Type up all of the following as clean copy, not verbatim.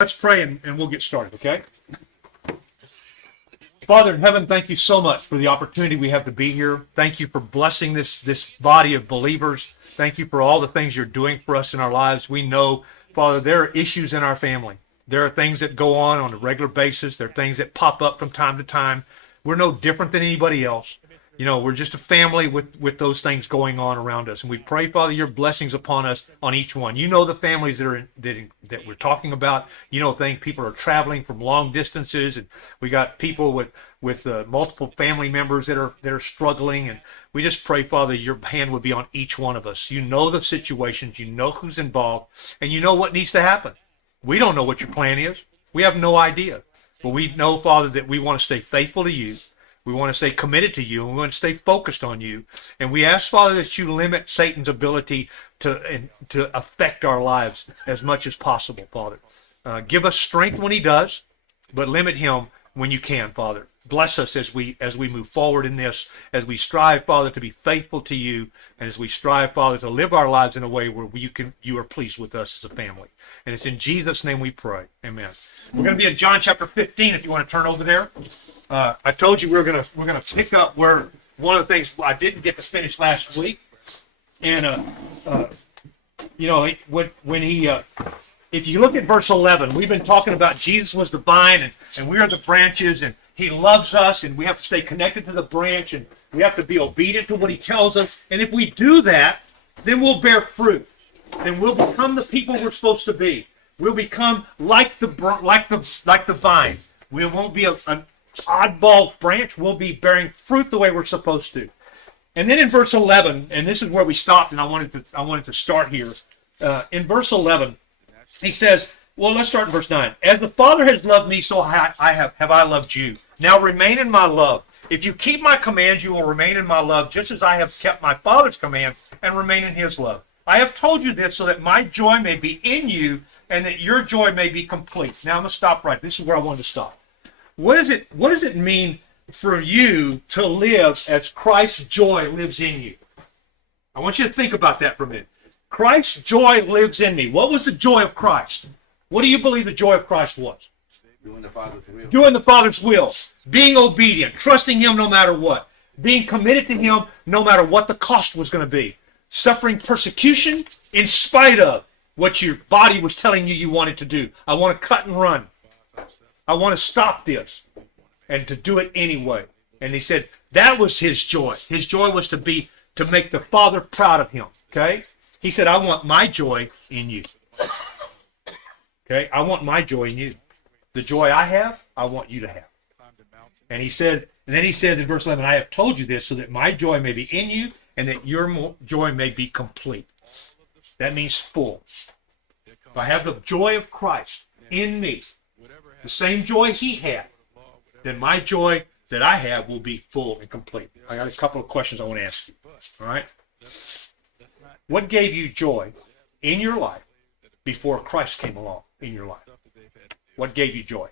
Let's pray and we'll get started, okay? Father in heaven, thank you so much for the opportunity we have to be here. Thank you for blessing this body of believers. Thank you for all the things you're doing for us in our lives. We know, Father, there are issues in our family. There are things that go on a regular basis. There are things that pop up from time to time. We're no different than anybody else. You know, we're just a family with those things going on around us. And we pray, Father, your blessings upon us on each one. You know the families that we're talking about. You know, people are traveling from long distances, and we got people with multiple family members that are struggling. And we just pray, Father, your hand would be on each one of us. You know the situations. You know who's involved. And you know what needs to happen. We don't know what your plan is. We have no idea. But we know, Father, that we want to stay faithful to you. We want to stay committed to you, and we want to stay focused on you. And we ask, Father, that you limit Satan's ability to affect our lives as much as possible, Father. Give us strength when he does, but limit him when you can, Father. Bless us as we move forward in this, as we strive, Father, to be faithful to you, and as we strive, Father, to live our lives in a way where you are pleased with us as a family. And it's in Jesus' name we pray. Amen. We're going to be in John chapter 15, if you want to turn over there. I told you we're gonna pick up where one of the things I didn't get to finish last week, and you know, when he if you look at verse 11, we've been talking about Jesus was the vine and we are the branches, and he loves us, and we have to stay connected to the branch, and we have to be obedient to what he tells us. And if we do that, then we'll bear fruit. Then we'll become the people we're supposed to be. We'll become like the vine. We won't be an oddball branch. Will be bearing fruit the way we're supposed to. And then in verse 11, and this is where we stopped, and I wanted to start here. In verse 11, he says, well, let's start in verse 9. As the Father has loved me, so have I loved you. Now remain in my love. If you keep my commands, you will remain in my love, just as I have kept my Father's commands and remain in his love. I have told you this so that my joy may be in you and that your joy may be complete. Now I'm going to stop right. This is where I wanted to stop. What does it mean for you to live as Christ's joy lives in you? I want you to think about that for a minute. Christ's joy lives in me. What was the joy of Christ? What do you believe the joy of Christ was? Doing the Father's will. Doing the Father's will. Being obedient. Trusting him no matter what. Being committed to him no matter what the cost was going to be. Suffering persecution in spite of what your body was telling you wanted to do. I want to cut and run. I want to stop this, and to do it anyway. And he said that was his joy. His joy was to make the Father proud of him. Okay? He said, I want my joy in you. Okay? I want my joy in you. The joy I have, I want you to have. And then he said in verse 11, I have told you this so that my joy may be in you and that your joy may be complete. That means full. If I have the joy of Christ in me, the same joy he had, then my joy that I have will be full and complete. I got a couple of questions I want to ask you. All right? What gave you joy in your life before Christ came along in your life? What gave you joy?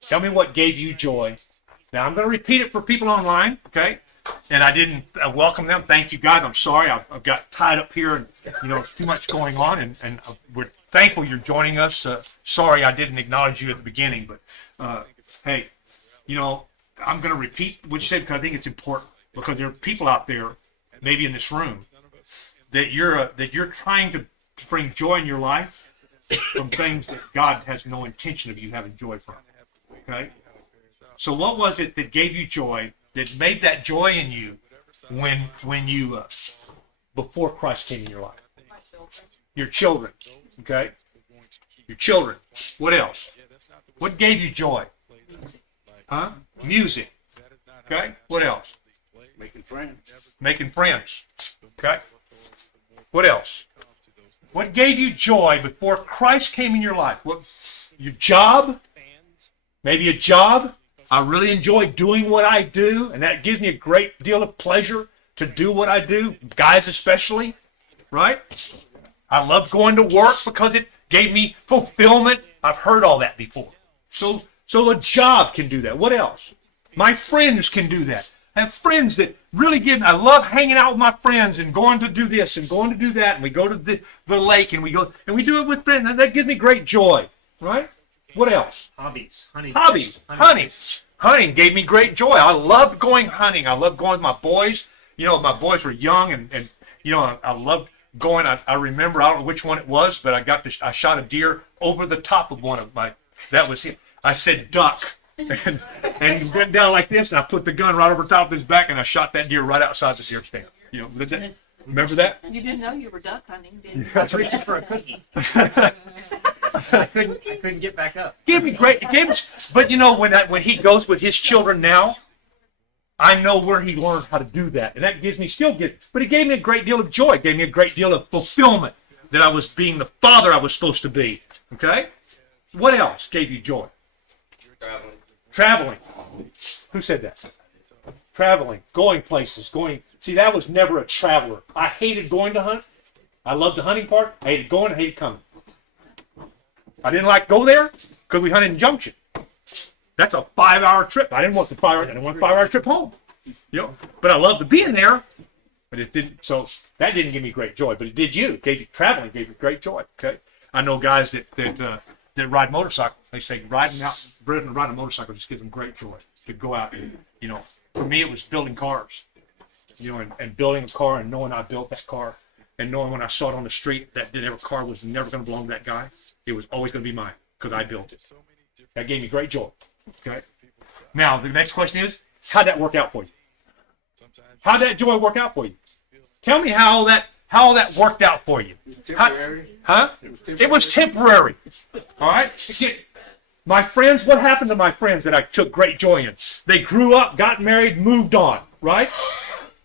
Tell me what gave you joy. Now, I'm going to repeat it for people online, okay? And I didn't welcome them. Thank you, guys. I'm sorry. I've got tied up here and, too much going on, and we're thankful you're joining us. Sorry I didn't acknowledge you at the beginning, but hey, I'm going to repeat what you said because I think it's important, because there are people out there, maybe in this room, that you're trying to bring joy in your life from things that God has no intention of you having joy from. Okay? So what was it that gave you joy, that made that joy in you when you before Christ came in your life? Your children. Okay? Your children. What else? What gave you joy? Huh? Music. Okay? What else? Making friends. Making friends. Okay? What else? What gave you joy before Christ came in your life? What? Your job? Maybe a job. I really enjoy doing what I do, and that gives me a great deal of pleasure to do what I do, guys especially, right? I love going to work because it gave me fulfillment. I've heard all that before. So a job can do that. What else? My friends can do that. I have friends that really give me, I love hanging out with my friends and going to do this and going to do that. And we go to the lake and we do it with friends. And that gives me great joy, right? What else? Hobbies. Hobbies. Hunting. Hunting gave me great joy. I loved going hunting. I loved going with my boys. You know, my boys were young and you know, I loved going. I remember, I don't know which one it was, but I shot a deer over the top of one of my, that was him. I said duck. And he went down like this, and I put the gun right over top of his back, and I shot that deer right outside the deer stand. You know, remember that? You didn't know you were duck hunting, did you? I was reaching for a cookie. I couldn't get back up. Give me great. But you know, when he goes with his children now, I know where he learned how to do that, and that gives me But it gave me a great deal of joy. It gave me a great deal of fulfillment that I was being the father I was supposed to be. Okay. What else gave you joy? Traveling. Who said that? Traveling, going places, going. See, that was never a traveler. I hated going to hunt. I loved the hunting part. I hated going, I hated coming. I didn't like to go there because we hunted in Junction. That's a 5-hour trip. I didn't want a 5-hour trip home. You know, but I loved being there. But it didn't. So that didn't give me great joy. But it did you. Traveling gave you great joy. Okay. I know guys that ride motorcycles. They say riding a motorcycle just gives them great joy to go out and, you know, for me it was building cars, you know, and building a car and knowing I built that car and knowing when I saw it on the street that car was never going to belong to that guy. It was always going to be mine because I built it. That gave me great joy. Okay. Now the next question is, how'd that work out for you? How'd that joy work out for you? Tell me how that worked out for you. Temporary. Huh? It was temporary. All right? My friends, what happened to my friends that I took great joy in? They grew up, got married, moved on, right?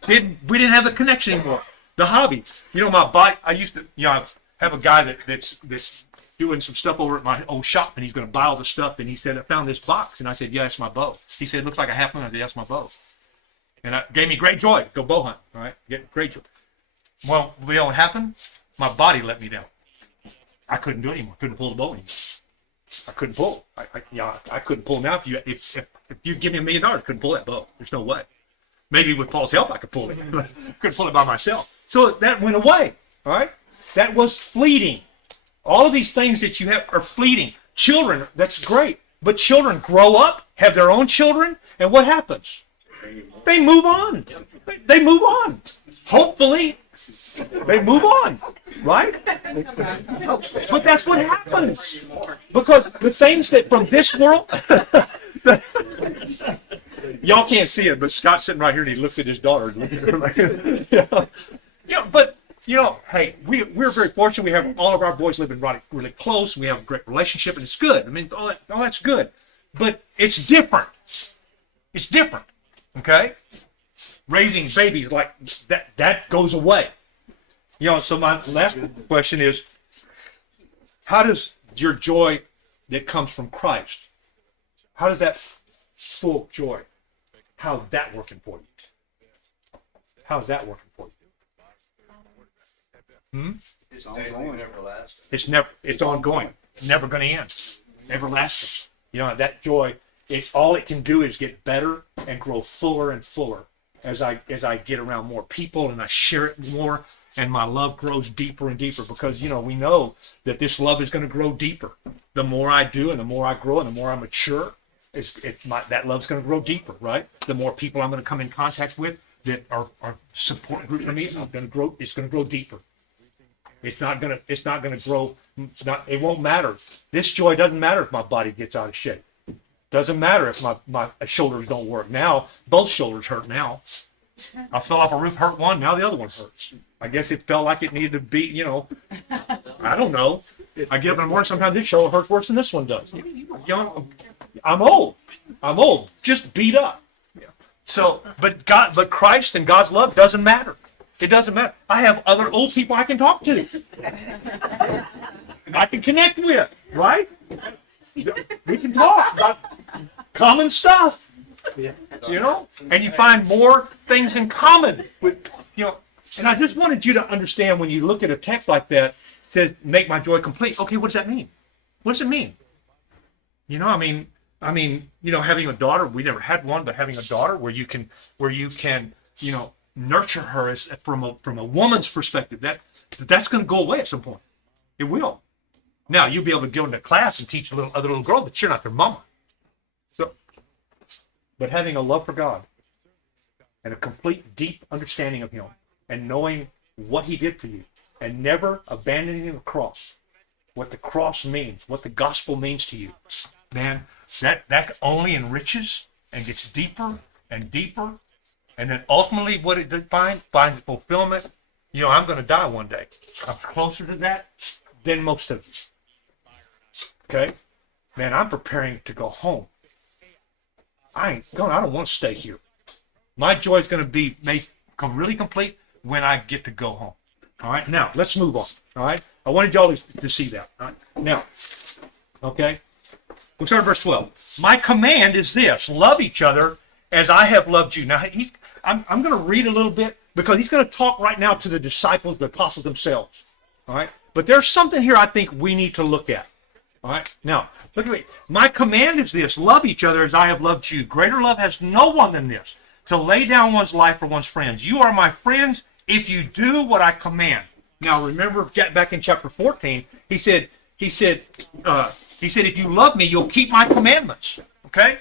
We didn't have the connection anymore. The hobby. You know, my body, I used to, you know, I have a guy that's doing some stuff over at my old shop, and he's going to buy all the stuff, and he said, I found this box. And I said, yeah, it's my bow. He said, it looks like a half moon. I said, that's my bow. And it gave me great joy to go bow hunt, all right? Get great joy. Well, you know what happened? My body let me down. I couldn't do it anymore. Couldn't pull the bow anymore. I couldn't pull. I couldn't pull now. If you give me $1 million, I couldn't pull that bow. There's no way. Maybe with Paul's help, I could pull it. I couldn't pull it by myself. So that went away. All right. That was fleeting. All of these things that you have are fleeting. Children, that's great. But children grow up, have their own children, and what happens? They move on. They move on. Hopefully, they move on, right? But that's what happens. Because the things that from this world, y'all can't see it, but Scott's sitting right here and he looks at his daughter. Yeah, but you know, hey, we're very fortunate. We have all of our boys living really close. We have a great relationship, and it's good. I mean, all that's good, but it's different. It's different. Okay, raising babies like that goes away. You know, so my last question is, how does your joy that comes from Christ, how does that full joy, how's that working for you? How's that working for you? It's ongoing, everlasting. It's ongoing. It's never going to end. Everlasting. You know, that joy, all it can do is get better and grow fuller and fuller as I get around more people and I share it more and my love grows deeper and deeper because, you know, we know that this love is going to grow deeper. The more I do and the more I grow and the more I mature, that love's going to grow deeper, right? The more people I'm going to come in contact with that are support group for me, it's going to grow deeper. It's not going to grow. It won't matter. This joy doesn't matter if my body gets out of shape. Doesn't matter if my shoulders don't work. Now, both shoulders hurt now. I fell off a roof, hurt one, now the other one hurts. I guess it felt like it needed to be, you know, I don't know. I get up in the morning, sometimes this shoulder hurts worse than this one does. You know, I'm old. Just beat up. So, but Christ and God's love doesn't matter. It doesn't matter. I have other old people I can talk to. I can connect with, right? We can talk about common stuff. You know, and you find more things in common with, you know, and I just wanted you to understand when you look at a text like that, it says, make my joy complete. Okay, what does that mean? What does it mean? You know, I mean, I mean, having a daughter, we never had one, but having a daughter where you can, nurture her as from a woman's perspective, that's going to go away at some point. It will. Now you'll be able to go into class and teach other little girls, but you're not their mama. So, but having a love for God and a complete, deep understanding of Him, and knowing what He did for you, and never abandoning the cross, what the cross means, what the gospel means to you, man, that only enriches and gets deeper and deeper, and then ultimately what it finds fulfillment. I'm going to die one day. I'm closer to that than most of you. Okay, man, I'm preparing to go home. I don't want to stay here. My joy is going to be become really complete when I get to go home. All right, now let's move on. All right, I wanted y'all to see that. All right, now, okay, we'll start at verse 12. My command is this: love each other as I have loved you. Now, I'm going to read a little bit because he's going to talk right now to the disciples, the apostles themselves. All right, but there's something here I think we need to look at. All right, now look at me. My command is this: love each other as I have loved you. Greater love has no one than this, to lay down one's life for one's friends. You are my friends if you do what I command. Now remember back in chapter 14, he said, if you love me, you'll keep my commandments. Okay?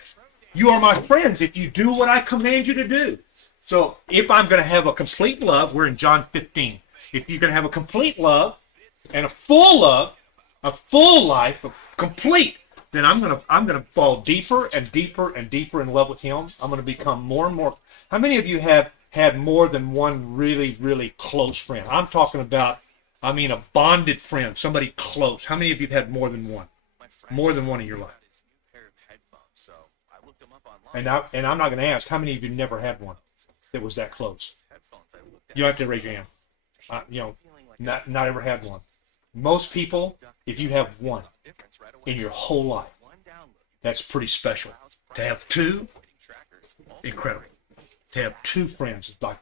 You are my friends if you do what I command you to do. So if I'm going to have a complete love, we're in John 15. If you're going to have a complete love and a full love, a full life, a complete, then I'm gonna fall deeper and deeper and deeper in love with Him. I'm going to become more and more. How many of you have had more than one really, really close friend? I'm talking about, a bonded friend, somebody close. How many of you have had more than one? More than one in your life? And I'm not going to ask, how many of you never had one that was that close? You don't have to raise your hand. Not ever had one. Most people, if you have one in your whole life, that's pretty special. To have two, incredible. To have two friends like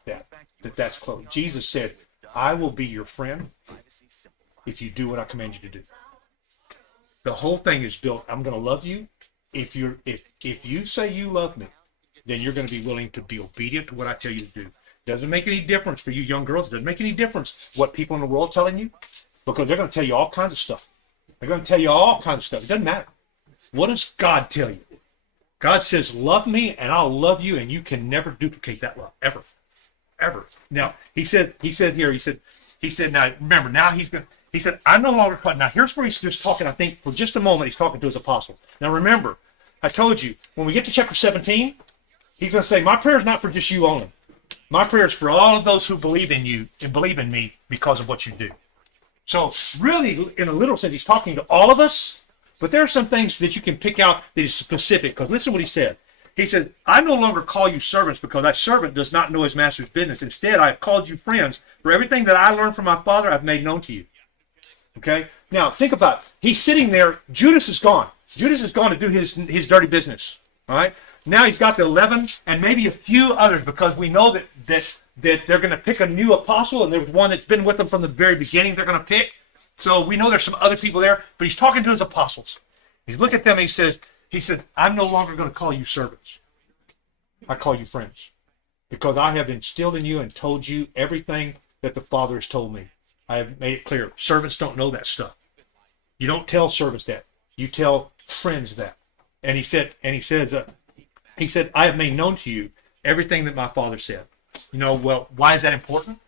that's close. Jesus said, I will be your friend if you do what I command you to do. The whole thing is built, I'm going to love you. If you say you love me, then you're going to be willing to be obedient to what I tell you to do. Doesn't make any difference for you young girls. It doesn't make any difference what people in the world are telling you, because they're going to tell you all kinds of stuff. They're going to tell you all kinds of stuff. It doesn't matter. What does God tell you? God says, love me and I'll love you, and you can never duplicate that love, ever. Ever. Now, he said, now remember, now he said, I'm no longer, now here's where he's just talking, I think, for just a moment, he's talking to his apostles. Now remember, I told you, when we get to chapter 17, he's going to say, my prayer is not for just you only. My prayer is for all of those who believe in you and believe in me because of what you do. So really, in a literal sense, he's talking to all of us, but there are some things that you can pick out that is specific, because listen to what he said. He said, I no longer call you servants, because that servant does not know his master's business. Instead, I have called you friends. For everything that I learned from my Father, I've made known to you. Okay? Now, think about it. He's sitting there. Judas is gone. Judas is gone to do his dirty business. All right? Now he's got the 11 and maybe a few others, because we know that they're going to pick a new apostle, and there's one that's been with them from the very beginning they're going to pick. So we know there's some other people there, but he's talking to his apostles. He's looking at them and he said, I'm no longer going to call you servants. I call you friends, because I have instilled in you and told you everything that the Father has told me. I have made it clear. Servants don't know that stuff. You don't tell servants that. You tell friends that. And he said, I have made known to you everything that my Father said. Well, why is that important?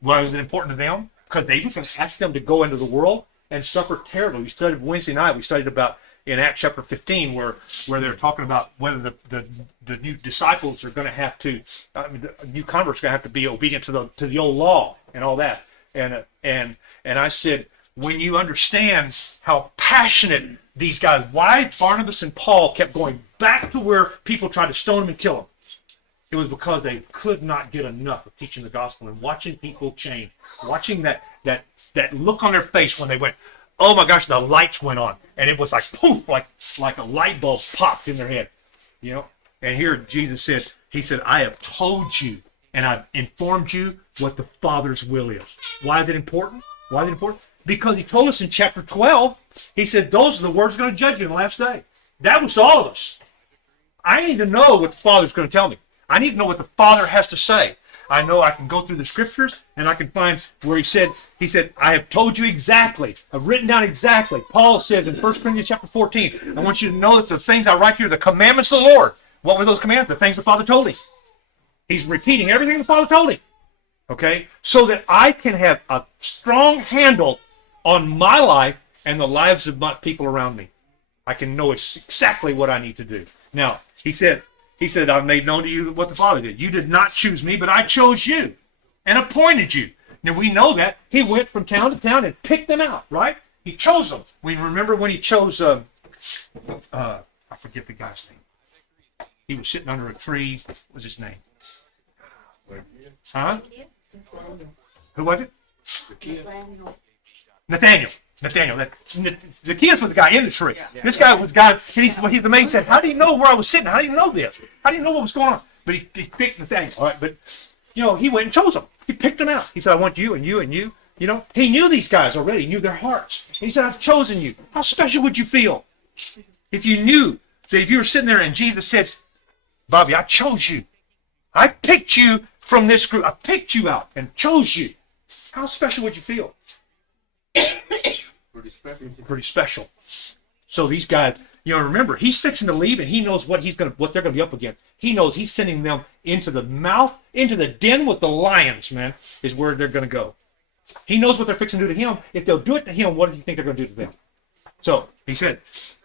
Why is it important to them? Because they just asked them to go into the world and suffer terribly. We studied Wednesday night. We studied about in Acts chapter 15 where they're talking about whether the new disciples are going to have to, the new converts are going to have to be obedient to the old law and all that. And I said, when you understand how passionate these guys, why Barnabas and Paul kept going back to where people tried to stone them and kill them, it was because they could not get enough of teaching the gospel and watching people change, watching that look on their face when they went, oh my gosh, the lights went on, and it was like poof, like a light bulb popped in their head, And here Jesus says, he said, I have told you and I've informed you what the Father's will is. Why is it important? Because he told us in chapter 12, he said, those are the words going to judge you in the last day. That was to all of us. I need to know what the Father's going to tell me. I need to know what the Father has to say. I know I can go through the scriptures and I can find where he said, I have told you exactly. I've written down exactly. Paul says in 1 Corinthians chapter 14, I want you to know that the things I write here, the commandments of the Lord. What were those commandments? The things the Father told him. He's repeating everything the Father told him. Okay? So that I can have a strong handle on my life and the lives of my people around me. I can know exactly what I need to do. Now, he said, I've made known to you what the Father did. You did not choose me, but I chose you and appointed you. Now, we know that. He went from town to town and picked them out, right? He chose them. We remember when he chose, I forget the guy's name. He was sitting under a tree. What was his name? Huh? Who was it? Nathaniel. Zacchaeus was the guy in the tree. Yeah. This guy was he's the man said, how do you know where I was sitting? How do you know this? How do you know what was going on? But he picked Nathaniel. All right, but he went and chose them. He picked them out. He said, I want you and you and you. He knew these guys already. He knew their hearts. And he said, I've chosen you. How special would you feel if you knew that if you were sitting there and Jesus said, Bobby, I chose you. I picked you from this group. I picked you out and chose you. How special would you feel? Pretty special. So these guys, remember, he's fixing to leave, and he knows what they're going to be up against. He knows he's sending them into the den with the lions, man, is where they're going to go. He knows what they're fixing to do to him. If they'll do it to him, what do you think they're going to do to them? So he said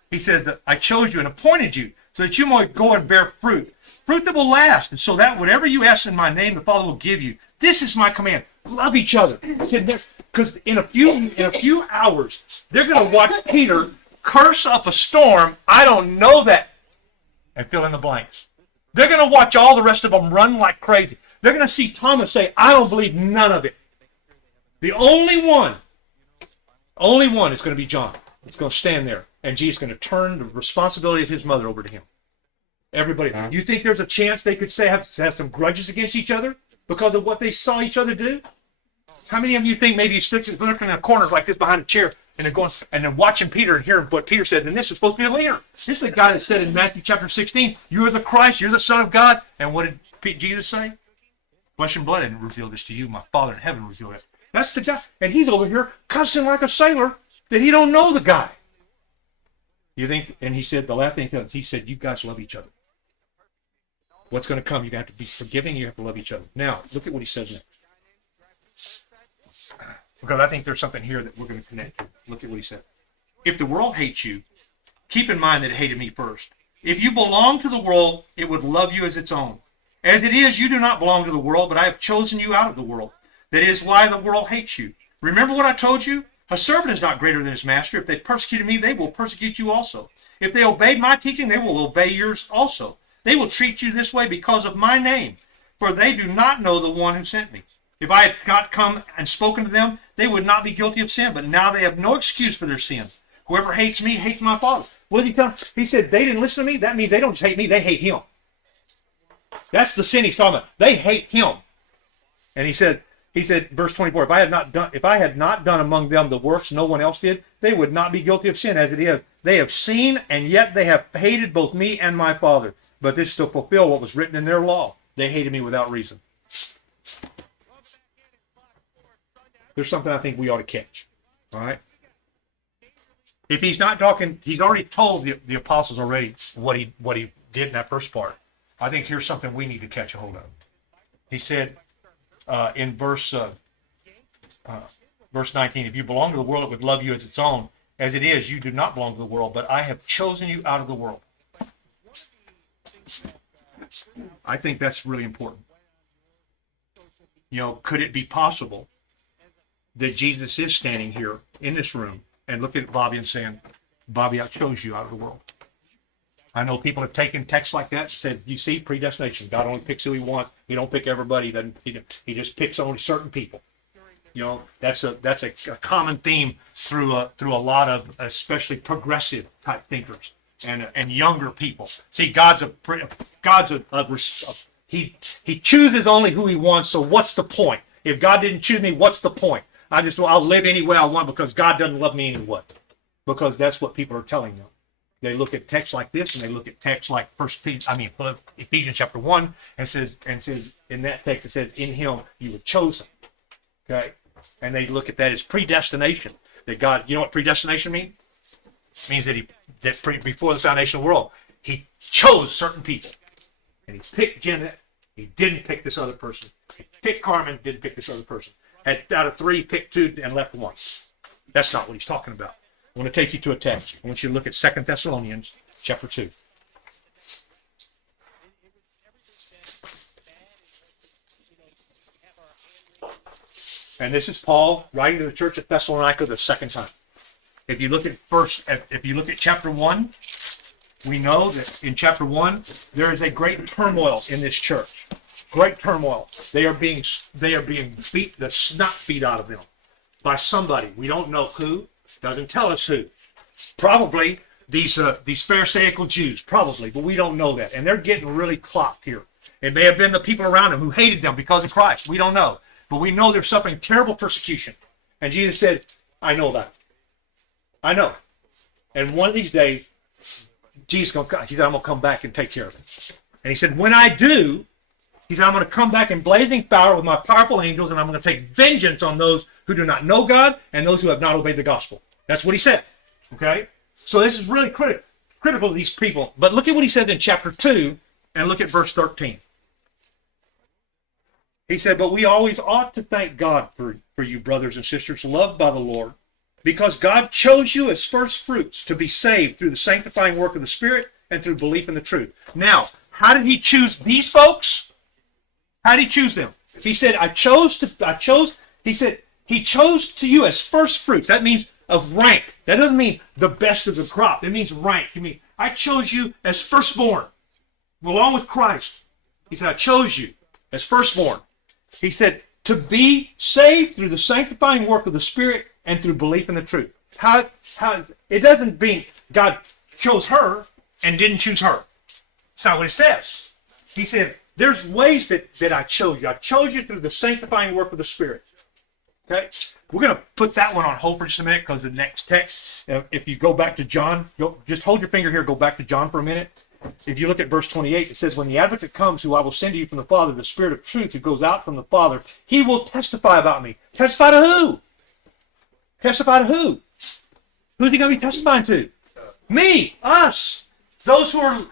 that I chose you and appointed you so that you might go and bear fruit that will last, and so that whatever you ask in my name, the Father will give you. This is my command. Love each other. He said, because in a few hours, they're going to watch Peter curse up a storm. I don't know that. And fill in the blanks. They're going to watch all the rest of them run like crazy. They're going to see Thomas say, I don't believe none of it. The only one is going to be John. He's going to stand there. And Jesus is going to turn the responsibility of his mother over to him. Everybody. You think there's a chance they could have some grudges against each other because of what they saw each other do? How many of you think maybe you stick looking in a corner like this behind a chair and they're going and then watching Peter and hearing what Peter said, and this is supposed to be a leader. This is the guy that said in Matthew chapter 16, you are the Christ, you're the Son of God. And what did Jesus say? Flesh and blood didn't reveal this to you, my Father in heaven revealed it. That's the guy. And he's over here cussing like a sailor that he don't know the guy. You think, and he said, the last thing he said, you guys love each other. What's going to come? You have to be forgiving, you have to love each other. Now, look at what he says next. Because I think there's something here that we're going to connect to. Look at what he said. If the world hates you, keep in mind that it hated me first. If you belong to the world, it would love you as its own. As it is, you do not belong to the world, but I have chosen you out of the world. That is why the world hates you. Remember what I told you? A servant is not greater than his master. If they persecuted me, they will persecute you also. If they obeyed my teaching, they will obey yours also. They will treat you this way because of my name, for they do not know the one who sent me. If I had not come and spoken to them, they would not be guilty of sin, but now they have no excuse for their sin. Whoever hates me hates my Father. What did he tell? He said, they didn't listen to me. That means they don't just hate me, they hate him. That's the sin he's talking about. They hate him. And he said, verse 24, if I had not done among them the works no one else did, they would not be guilty of sin. As it is, they have seen, and yet they have hated both me and my Father. But this is to fulfill what was written in their law. They hated me without reason. There's something I think we ought to catch. All right? If he's not talking, he's already told the apostles already what he did in that first part. I think here's something we need to catch a hold of. He said in verse 19, if you belong to the world, it would love you as its own. As it is, you do not belong to the world, but I have chosen you out of the world. I think that's really important. Could it be possible that Jesus is standing here in this room and looking at Bobby and saying, Bobby, I chose you out of the world? I know people have taken texts like that and said, you see, predestination. God only picks who he wants. He don't pick everybody. He just picks only certain people. That's a common theme through a lot of especially progressive type thinkers and younger people. See, he chooses only who he wants. So what's the point? If God didn't choose me, what's the point? I'll live any way I want because God doesn't love me anyway. Because that's what people are telling them. They look at texts like this, and they look at texts like Ephesians chapter 1, and says in that text it says, "In Him you were chosen." Okay, and they look at that as predestination. That God, you know what predestination means? It means that before the foundation of the world, He chose certain people, and He picked Janet. He didn't pick this other person. He picked Carmen, didn't pick this other person. Out of 3, picked 2 and left 1. That's not what he's talking about. I want to take you to a text. I want you to look at 2 Thessalonians chapter 2. And this is Paul writing to the church at Thessalonica the second time. If you look at chapter 1, we know that in chapter 1 there is a great turmoil in this church. Great turmoil. They are being beat the snot beat out of them by somebody. We don't know who. Doesn't tell us who. Probably these Pharisaical Jews, probably, but we don't know that. And they're getting really clocked here. It may have been the people around them who hated them because of Christ. We don't know. But we know they're suffering terrible persecution. And Jesus said, I know that. I know. And one of these days, he said, I'm going to come back and take care of it. And he said, when I do, he said, I'm going to come back in blazing fire with my powerful angels, and I'm going to take vengeance on those who do not know God and those who have not obeyed the gospel. That's what he said. Okay? So this is really critical to these people. But look at what he said in chapter 2, and look at verse 13. He said, but we always ought to thank God for you, brothers and sisters, loved by the Lord, because God chose you as first fruits to be saved through the sanctifying work of the Spirit and through belief in the truth. Now, how did he choose these folks? How did he choose them? He said, he said, he chose to you as first fruits. That means of rank. That doesn't mean the best of the crop. It means rank. I mean, I chose you as firstborn, along with Christ. He said, I chose you as firstborn. He said, to be saved through the sanctifying work of the Spirit and through belief in the truth. It doesn't mean God chose her and didn't choose her. That's not what it says. He said, there's ways that I chose you. I chose you through the sanctifying work of the Spirit. Okay? We're going to put that one on hold for just a minute because the next text, if you go back to John, just hold your finger here, go back to John for a minute. If you look at verse 28, it says, when the advocate comes, who I will send to you from the Father, the Spirit of truth who goes out from the Father, he will testify about me. Testify to who? Testify to who? Who's he going to be testifying to? Me, us. Those who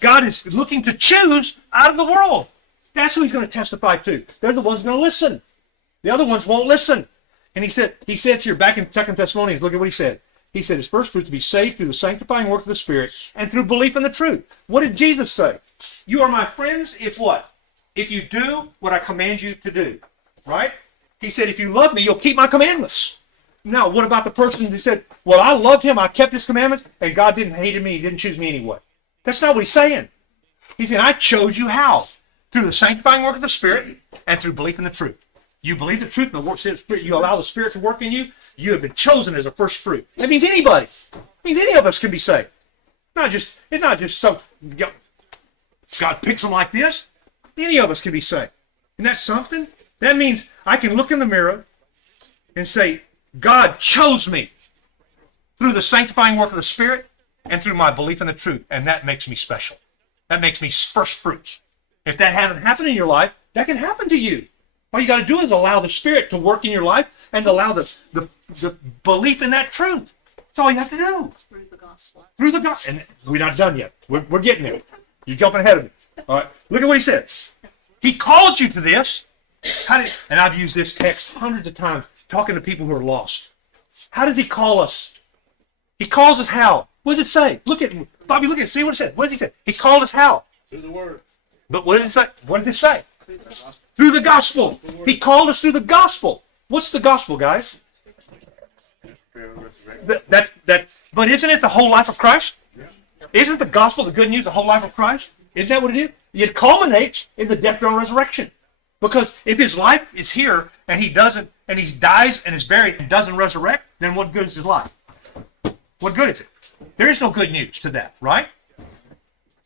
God is looking to choose out of the world. That's who he's going to testify to. They're the ones going to listen. The other ones won't listen. And he says here back in 2 Thessalonians, look at what he said. He said his first fruit to be saved through the sanctifying work of the Spirit and through belief in the truth. What did Jesus say? You are my friends if what? If you do what I command you to do. Right? He said, if you love me, you'll keep my commandments. Now, what about the person who said, well, I loved him, I kept his commandments, and God didn't hate me, he didn't choose me anyway. That's not what he's saying. He's saying, I chose you how? Through the sanctifying work of the Spirit and through belief in the truth. You believe the truth and the Spirit, you allow the Spirit to work in you, you have been chosen as a first fruit. That means anybody. It means any of us can be saved. It's not just some, God picks them like this. Any of us can be saved. Isn't that something? That means I can look in the mirror and say, God chose me through the sanctifying work of the Spirit and through my belief in the truth. And that makes me special. That makes me first fruits. If that hasn't happened in your life, that can happen to you. All you got to do is allow the Spirit to work in your life and allow the belief in that truth. That's all you have to do. Through the gospel. Through the gospel. And we're not done yet. We're getting there. You're jumping ahead of me. All right. Look at what he says. He called you to this. And I've used this text hundreds of times talking to people who are lost. How does he call us? He calls us how? What does it say? Bobby, look at it. See what it said. What does he say? He called us how? Through the word. But what does it say? What does it say? Through the gospel. He called us through the gospel. What's the gospel, guys? But isn't it the whole life of Christ? Isn't the gospel, the good news, the whole life of Christ? Isn't that what it is? It culminates in the death, burial, and resurrection. Because if his life is here and he dies and is buried and doesn't resurrect, then what good is his life? What good is it? There is no good news to that, right?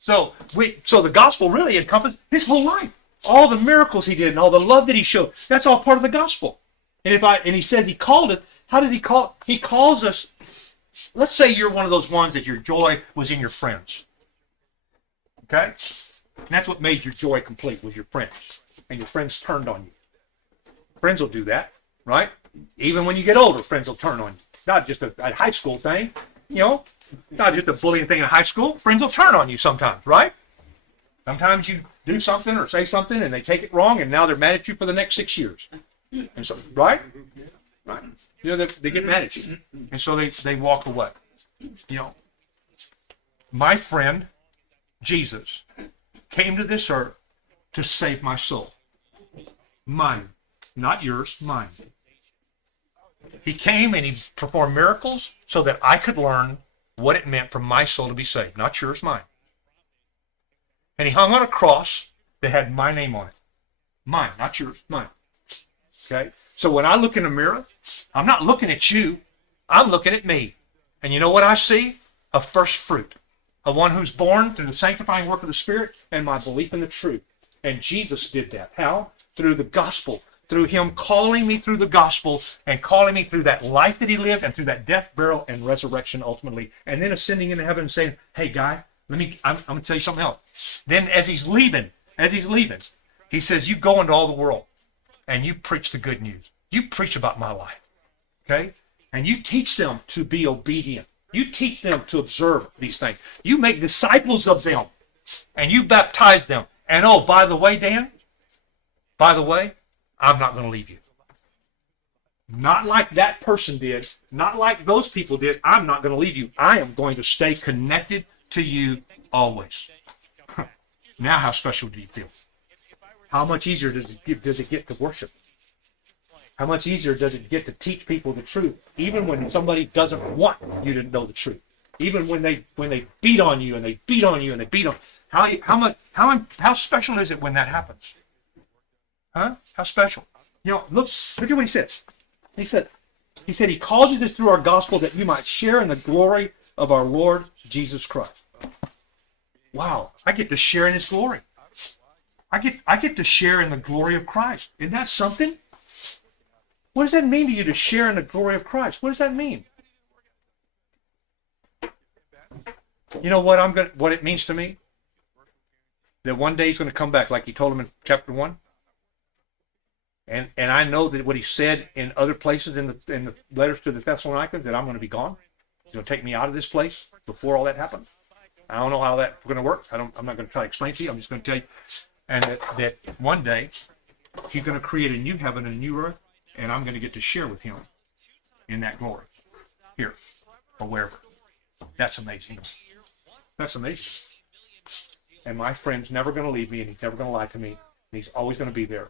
So the gospel really encompasses his whole life. All the miracles he did and all the love that he showed, that's all part of the gospel. And he says he called it, how did he call? He calls us let's say you're one of those ones that your joy was in your friends. Okay? And that's what made your joy complete, was your friends. And your friends turned on you. Friends will do that, right? Even when you get older, friends will turn on you. Not just a high school thing, not just a bullying thing in high school. Friends will turn on you sometimes, right? Sometimes you do something or say something and they take it wrong and now they're mad at you for the next 6 years. And so, right? Right. They get mad at you. And so they walk away. My friend, Jesus, came to this earth to save my soul. Mine. Not yours, mine. He came and he performed miracles so that I could learn what it meant for my soul to be saved. Not yours, mine. And he hung on a cross that had my name on it. Mine, not yours, mine. Okay? So when I look in the mirror, I'm not looking at you. I'm looking at me. And you know what I see? A first fruit. Of one who's born through the sanctifying work of the Spirit and my belief in the truth. And Jesus did that. How? Through the gospel. Through him calling me through the gospel and calling me through that life that he lived and through that death, burial, and resurrection ultimately. And then ascending into heaven and saying, hey, guy, I'm going to tell you something else. Then as he's leaving, he says, you go into all the world and you preach the good news. You preach about my life. Okay? And you teach them to be obedient. You teach them to observe these things. You make disciples of them and you baptize them. And oh, by the way, Dan, I'm not going to leave you. Not like that person did. Not like those people did. I'm not going to leave you. I am going to stay connected to you always. Now how special do you feel? How much easier does it get to worship? How much easier does it get to teach people the truth? Even when somebody doesn't want you to know the truth. Even when they beat on you and they beat on you and they beat on how special is it when that happens? Huh? How special? Look at what he says. He said he called you this through our gospel that you might share in the glory of our Lord Jesus Christ. Wow, I get to share in his glory. I get to share in the glory of Christ. Isn't that something? What does that mean to you to share in the glory of Christ? What does that mean? You know what it means to me? That one day he's going to come back like he told him in chapter 1. And I know that what he said in other places in the letters to the Thessalonians, that I'm going to be gone. He's going to take me out of this place before all that happens. I don't know how that's going to work. I'm not going to try to explain to you. I'm just going to tell you. And that one day he's going to create a new heaven and a new earth, and I'm going to get to share with him in that glory. Here or wherever. That's amazing. That's amazing. And my friend's never going to leave me, and he's never going to lie to me. And he's always going to be there.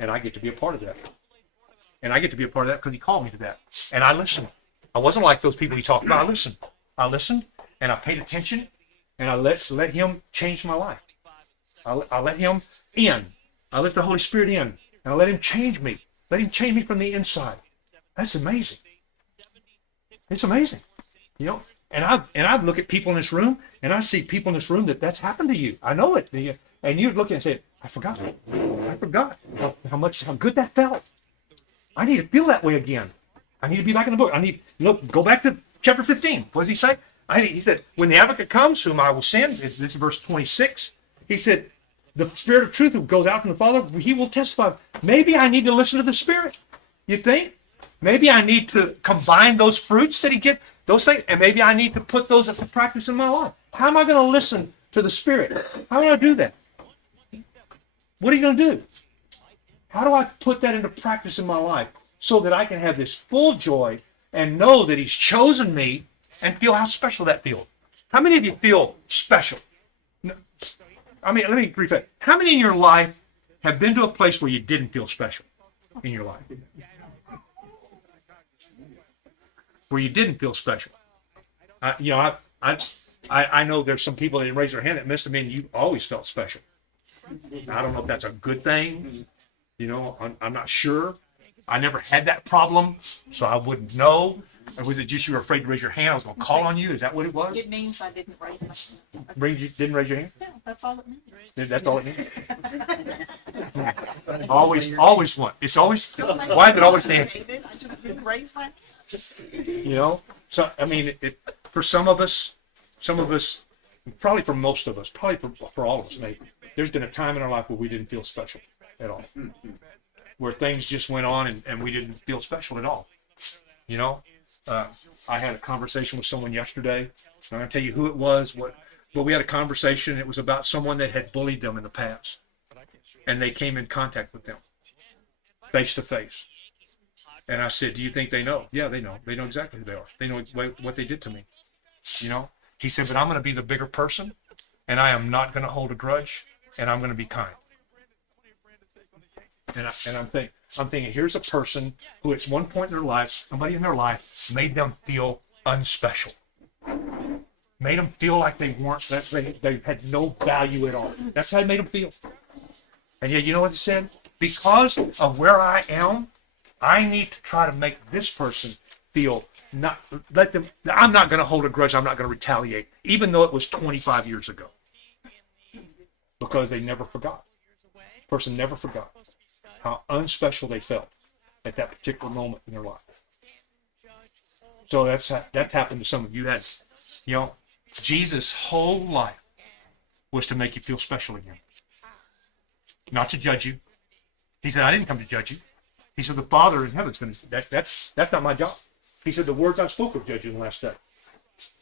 And I get to be a part of that. And I get to be a part of that because he called me to that. And I listened. I wasn't like those people he talked about. I listened, and I paid attention, and I let him change my life. I let him in. I let the Holy Spirit in, and I let him change me. Let him change me from the inside. That's amazing. It's amazing. And I look at people in this room, and I see people in this room that's happened to you. I know it. And you're looking and say, I forgot how good that felt. I need to feel that way again. I need to be back in the book. Go back to chapter 15. What does he say? He said, when the advocate comes, whom I will send, this is verse 26. He said, the Spirit of truth who goes out from the Father, he will testify. Maybe I need to listen to the Spirit. You think? Maybe I need to combine those fruits that he gets, those things, and maybe I need to put those into practice in my life. How am I going to listen to the Spirit? How am I going to do that? What are you going to do? How do I put that into practice in my life so that I can have this full joy and know that he's chosen me and feel how special that feels? How many of you feel special? Let me rephrase. How many in your life have been to a place where you didn't feel special in your life? Where you didn't feel special. I know there's some people that didn't raise their hand that must have been you always felt special. I don't know if that's a good thing. I'm not sure. I never had that problem, so I wouldn't know. Or was it just you were afraid to raise your hand? I was going to call on you. Is that what it was? It means I didn't raise my hand. You didn't raise your hand? Yeah, that's all it means. That's all it means? Always one. It's always, why is it always Nancy? I just didn't raise my hand. So, I mean, for some of us, probably for most of us, probably for all of us, maybe, there's been a time in our life where we didn't feel special at all. Where things just went on and we didn't feel special at all. You know, I had a conversation with someone yesterday. I'm not going to tell you who it was, but we had a conversation. It was about someone that had bullied them in the past. And they came in contact with them face to face. And I said, do you think they know? Yeah, they know. They know exactly who they are. They know what they did to me. You know, he said, but I'm going to be the bigger person and I am not going to hold a grudge and I'm going to be kind. And I'm thinking, here's a person who at one point in their life, somebody in their life made them feel unspecial. Made them feel like they weren't, that they had no value at all. That's how it made them feel. And yet, you know what he said? Because of where I am, I need to try to make this person feel I'm not going to hold a grudge. I'm not going to retaliate, even though it was 25 years ago. Because they never forgot. The person never forgot how unspecial they felt at that particular moment in their life. So that's happened to some of you. Jesus' whole life was to make you feel special again. Not to judge you. He said, I didn't come to judge you. He said, the Father in heaven is going to, that's not my job. He said, the words I spoke will judge you in the last day.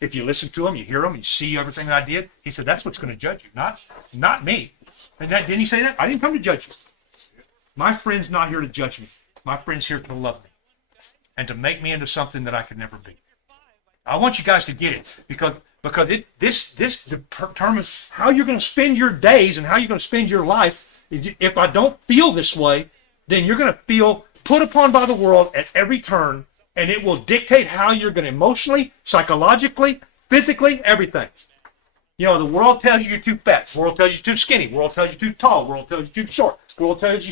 If you listen to them, you hear them, you see everything that I did, he said, that's what's going to judge you, not me. And didn't he say that? I didn't come to judge you. My friend's not here to judge me. My friend's here to love me and to make me into something that I could never be. I want you guys to get it because this determines how you're going to spend your days and how you're going to spend your life. If I don't feel this way, then you're going to feel put upon by the world at every turn, and it will dictate how you're going to emotionally, psychologically, physically, everything. You know, the world tells you you're too fat. The world tells you you're too skinny. The world tells you you're too tall. The world tells you you're too short. The world tells you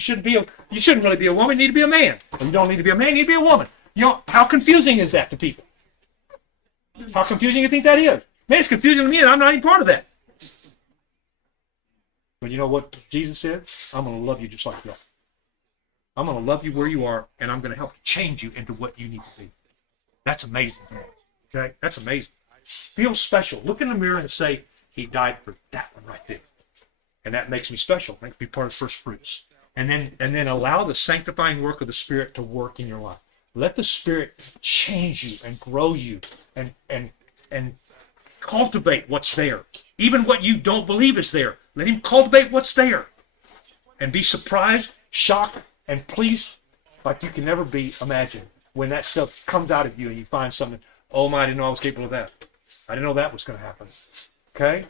you shouldn't really be a woman. You need to be a man. Or you don't need to be a man. You need to be a woman. You know, how confusing is that to people? How confusing you think that is? Man, it's confusing to me, and I'm not even part of that. But you know what Jesus said? I'm going to love you just like that. I'm going to love you where you are, and I'm going to help change you into what you need to be. That's amazing. Okay? That's amazing. Feel special. Look in the mirror and say, he died for that one right there. And that makes me special. Makes me part of first fruits. And then allow the sanctifying work of the Spirit to work in your life. Let the Spirit change you and grow you and cultivate what's there. Even what you don't believe is there. Let him cultivate what's there. And be surprised, shocked, and pleased like you can never be imagined when that stuff comes out of you and you find something, oh my, I didn't know I was capable of that. I didn't know that was going to happen. Okay?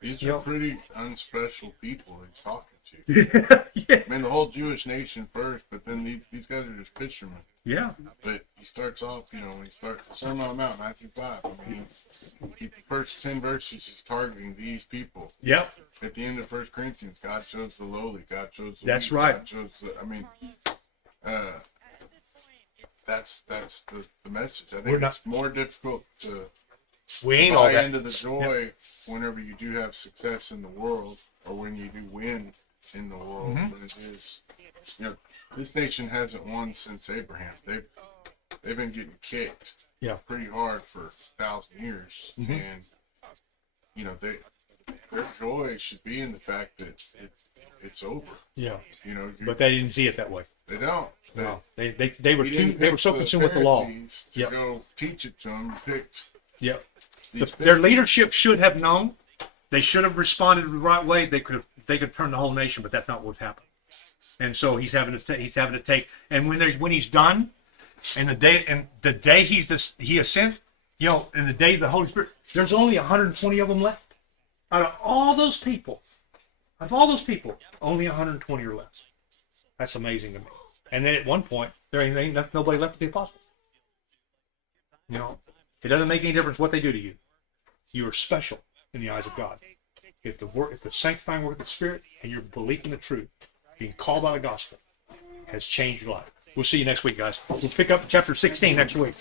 These are pretty unspecial people he's talking to. Yeah. I mean, the whole Jewish nation first, but then these guys are just fishermen. Yeah. But he starts off, when he starts the Sermon on the Mount, Matthew 5. I mean, the first 10 verses is targeting these people. Yep. At the end of 1 Corinthians, God chose the lowly. God chose the That's weak, right. God chose that's the message. I think it's more difficult to We ain't all buy that. into the joy whenever you do have success in the world or when you do win in the world than it is. This nation hasn't won since Abraham. They've been getting kicked pretty hard for 1,000 years, and their joy should be in the fact that it's over. Yeah. But they didn't see it that way. they don't. No. They were so consumed with the law. To go teach it to them. You picked. Yep. these Their 50 leadership should have known. They should have responded the right way. They could turn the whole nation, but that's not what's happened. And so he's having to take. And when he's done, and the day he ascends, and the day of the Holy Spirit, there's only 120 of them left. Out of all those people, only 120 are left. That's amazing to me. And then at one point, there ain't nobody left to be apostle. It doesn't make any difference what they do to you. You are special in the eyes of God. If the sanctifying work of the Spirit and your belief in the truth, being called by the gospel, has changed your life. We'll see you next week, guys. We'll pick up chapter 16 next week.